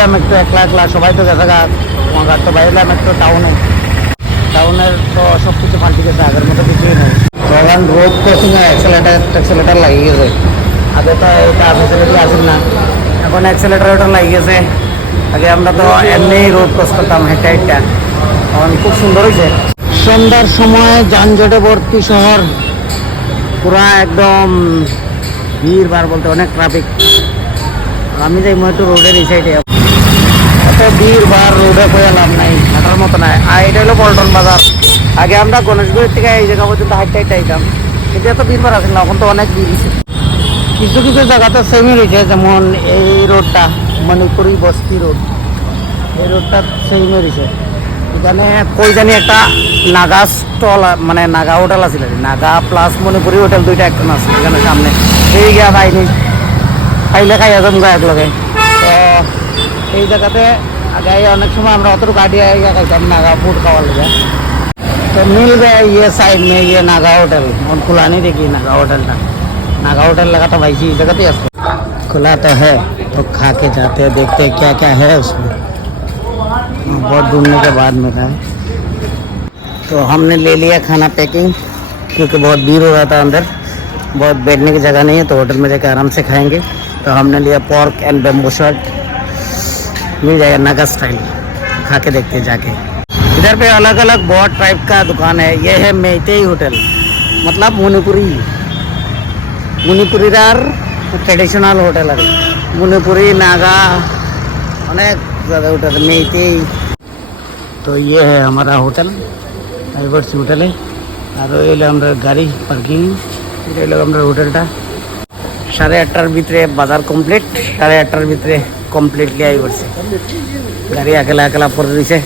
বাইলাম একটু একলা একলা, সবাই তো গেছে গা তোমার, তো বাইলাম একটু টাউনের তো সব কিছু পাল্টে গেছে, আগের মতো কিছুই নেই। তখন রোড ক্রসিং অ্যাক্সেলেটার লাগিয়ে গেছে। আগে তো এটা ফেসিলিটি আসেন না, এখন অ্যাক্সেলেটার লাগিয়ে গেছে। আগে আমরা তো এমনি রোড ক্রস করতাম হেঁটে হেঁটে, এখন খুব সুন্দর হয়েছে। সন্ধ্যার সময় যানজটে ভর্তি শহর, পুরা একদম ভিড় ভাড় বলতে অনেক ট্রাফিক। আমি যাই একটু রোডের এই সাইডে, এত ভিড় ভাড় রোডে পেয়ে লাভ নাই, হাঁটার মতো নাই। আর এটা হলো পল্টন বাজার। আগে আমরা গণেশগুড়ির থেকে এই জায়গা পর্যন্ত হাঁটতে হাঁটতে আইতাম, কিন্তু এত ভিড় ভাড় আছে না, এখন তো অনেক ভিড় হয়েছে। কিছু কিছু জায়গাতে সেমই রয়েছে, যেমন এই রোডটা মণিপুরি বস্তি রোড, এই রোডটা সেমই রয়েছে। এখানে কই জানি একটা নাগা স্টল, মানে নাগা হোটেল আছে, নাগা প্লাস মণিপুরি হোটেল দুইটা একটা আছে এখানে সামনে। এই গিয়া খাইনি, খাইলে খাই যাম গা একলগে। তো এই জায়গাতে আগে অনেক সময় আমরা অত গাড়ি খাইতাম नागा फूड खावा लगे। तो मिल गया ये साइड में ये नागा होटल, और खुला नहीं देखिए नागा होटल लगा था भाई जी, जगह पे खुला तो है, तो खा के जाते हैं, देखते हैं क्या क्या है उसमें। बहुत ढूंढने के बाद में था, तो हमने ले लिया खाना पैकिंग, क्योंकि बहुत भीड़ हो रहा था अंदर, बहुत बैठने की जगह नहीं है, तो होटल में जाकर आराम से खाएंगे। तो हमने लिया पोर्क एंड बेम्बू शॉट, मिल जाएगा नागा स्टाइल, खा के देखते हैं जाके। इधर पे अलग अलग बहुत टाइप का दुकान है। ये है मेइतेई होटल, मतलब মণিপুরিরার ট্রেডিশনাল হোটেল আর মণিপুরি नागा अनेक ज़्यादा होटल मेइतेई। तो ये है हमारा होटल, आइवर्स होटल है। और ये আমরা গাড়ি পার্কিং, এটা হলো আমরা হোটেলটা। 8:30টার ভিতরে বাজার কমপ্লিট, 8:30টার ভিতরে কমপ্লিটলি আইवर्स গাড়ি একলা একলা পড়ে রয়েছে।